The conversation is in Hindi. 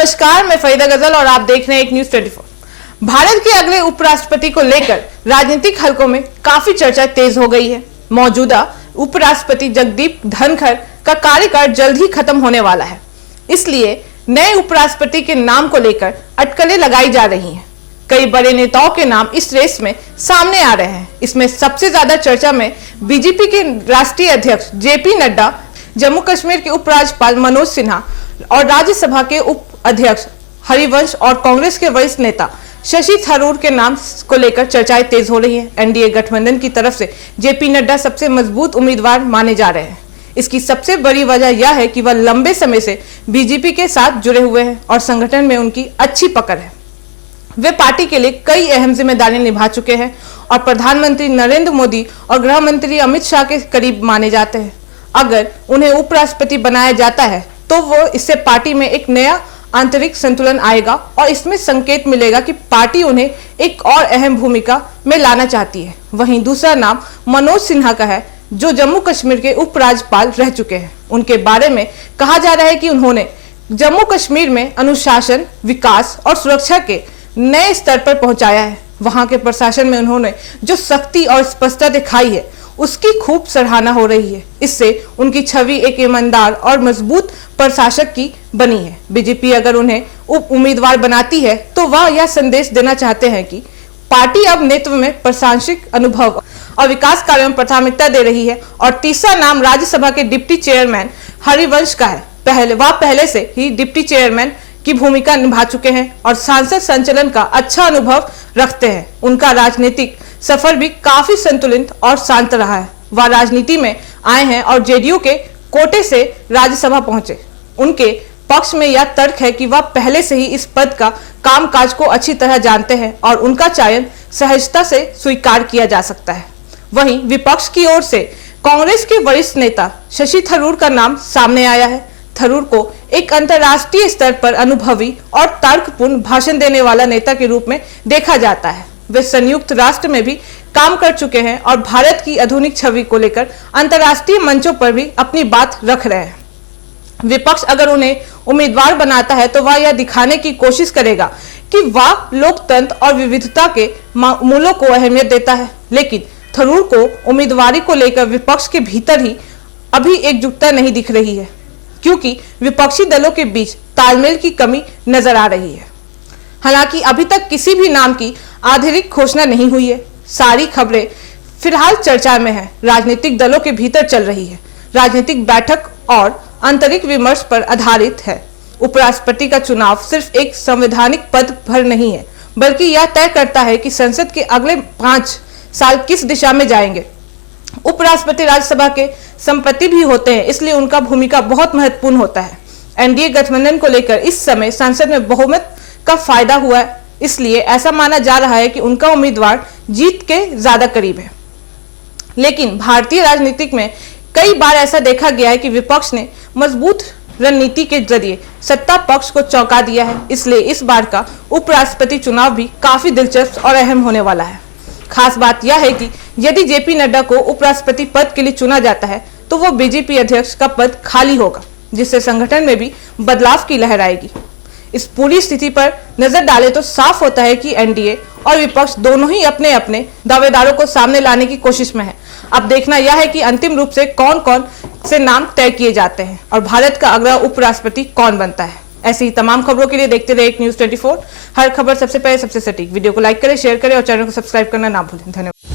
नमस्कार, मैं फरीदा गजल और आप देख रहे हैं एक न्यूज 24। भारत के अगले उपराष्ट्रपति को लेकर राजनीतिक हलकों में काफी चर्चा तेज हो गई है। मौजूदा उपराष्ट्रपति जगदीप धनखड़ का कार्यकाल जल्द ही खत्म होने वाला है, इसलिए नए उपराष्ट्रपति के नाम को लेकर अटकलें लगाई जा रही हैं। कई बड़े नेताओं के नाम इस रेस में सामने आ रहे हैं। इसमें सबसे ज्यादा चर्चा में बीजेपी के राष्ट्रीय अध्यक्ष जेपी नड्डा, जम्मू कश्मीर के उपराज्यपाल मनोज सिन्हा और राज्यसभा के उप अध्यक्ष हरिवंश और कांग्रेस के वरिष्ठ नेता शशि थरूर के नाम को लेकर चर्चाएं तेज हो रही हैं। एनडीए गठबंधन की तरफ से जेपी नड्डा सबसे मजबूत उम्मीदवार माने जा रहे हैं। इसकी सबसे बड़ी वजह यह है कि वह लंबे समय से बीजेपी के साथ जुड़े हुए हैं और संगठन में उनकी अच्छी पकड़ है। वे पार्टी के लिए कई अहम जिम्मेदारियां निभा चुके हैं और प्रधानमंत्री नरेंद्र मोदी और गृह मंत्री अमित शाह के करीब माने जाते हैं। अगर उन्हें उपराष्ट्रपति बनाया जाता है तो वो इससे पार्टी में एक नया आंतरिक संतुलन आएगा और इसमें संकेत मिलेगा कि पार्टी उन्हें एक और अहम भूमिका में लाना चाहती है। वहीं दूसरा नाम मनोज सिन्हा का है, जो जम्मू कश्मीर के उपराज्यपाल रह चुके हैं। उनके बारे में कहा जा रहा है कि उन्होंने जम्मू कश्मीर में अनुशासन, विकास और सुरक्षा के नए स्तर पर पहुंचाया है। वहां के प्रशासन में उन्होंने जो सख्ती और स्पष्टता दिखाई है, उसकी खूब सराहना हो रही है। इससे उनकी छवि एक ईमानदार और मजबूत प्रशासक की बनी है। बीजेपी अगर उन्हें उप उम्मीदवार बनाती है तो वह यह संदेश देना चाहते हैं कि पार्टी अब नेतृत्व में प्रशासनिक अनुभव और विकास कार्यों में प्राथमिकता दे रही है। और तीसरा नाम राज्यसभा के डिप्टी चेयरमैन हरिवंश का है। पहले से ही डिप्टी चेयरमैन की भूमिका निभा चुके हैं और सांसद संचालन का अच्छा अनुभव रखते हैं। उनका राजनीतिक सफर भी काफी संतुलित और शांत रहा है। वह राजनीति में आए हैं और जेडीयू के कोटे से राज्यसभा पहुंचे। उनके पक्ष में यह तर्क है कि वह पहले से ही इस पद का कामकाज को अच्छी तरह जानते हैं और उनका चयन सहजता से स्वीकार किया जा सकता है। वहीं विपक्ष की ओर से कांग्रेस के वरिष्ठ नेता शशि थरूर का नाम सामने आया है। थरूर को एक अंतर्राष्ट्रीय स्तर पर अनुभवी और तर्कपूर्ण भाषण देने वाला नेता के रूप में देखा जाता है। वे संयुक्त राष्ट्र में भी काम कर चुके हैं और भारत की आधुनिक छवि को लेकर अंतर्राष्ट्रीय मंचों पर भी अपनी बात रख रहे हैं। विपक्ष अगर उन्हें उम्मीदवार बनाता है तो वह यह दिखाने की कोशिश करेगा कि वह लोकतंत्र और विविधता के मूल्यों को अहमियत देता है। लेकिन थरूर को उम्मीदवारी को लेकर विपक्ष के भीतर ही अभी एकजुटता नहीं दिख रही है, क्योंकि विपक्षी दलों के बीच तालमेल की कमी नजर आ रही है। हालांकि अभी तक किसी भी नाम की आधिकारिक घोषणा नहीं हुई है। सारी खबरें फिलहाल चर्चा में है, राजनीतिक दलों के भीतर चल रही है। राजनीतिक बैठक और आंतरिक विमर्श पर आधारित है। उपराष्ट्रपति का चुनाव सिर्फ एक संवैधानिक पद भर नहीं है, बल्कि यह तय करता है कि संसद के अगले 5 साल किस दिशा में जाएंगे। उपराष्ट्रपति राज्यसभा के संपत्ति भी होते हैं, इसलिए उनका भूमिका बहुत महत्वपूर्ण होता है। एनडीए गठबंधन को लेकर इस समय संसद में बहुमत का फायदा हुआ है, इसलिए ऐसा माना जा रहा है कि उनका उम्मीदवार जीत के ज्यादा करीब है। लेकिन भारतीय राजनीति में कई बार ऐसा देखा गया है कि विपक्ष ने मजबूत रणनीति के जरिए सत्ता पक्ष को चौंका दिया है। इसलिए इस बार का उपराष्ट्रपति चुनाव भी काफी दिलचस्प और अहम होने वाला है। खास बात यह है कि यदि जेपी नड्डा को उपराष्ट्रपति पद के लिए चुना जाता है तो वो बीजेपी अध्यक्ष का पद खाली होगा, जिससे संगठन में भी बदलाव की लहर आएगी। इस पूरी स्थिति पर नजर डालें तो साफ होता है कि एनडीए और विपक्ष दोनों ही अपने अपने दावेदारों को सामने लाने की कोशिश में है। अब देखना यह है कि अंतिम रूप से कौन कौन से नाम तय किए जाते हैं और भारत का अगला उपराष्ट्रपति कौन बनता है। ऐसी ही तमाम खबरों के लिए देखते रहे एक न्यूज 24। हर खबर सबसे पहले, सबसे सटीक। वीडियो को लाइक करें, शेयर करें और चैनल को सब्सक्राइब करना ना भूलें। धन्यवाद।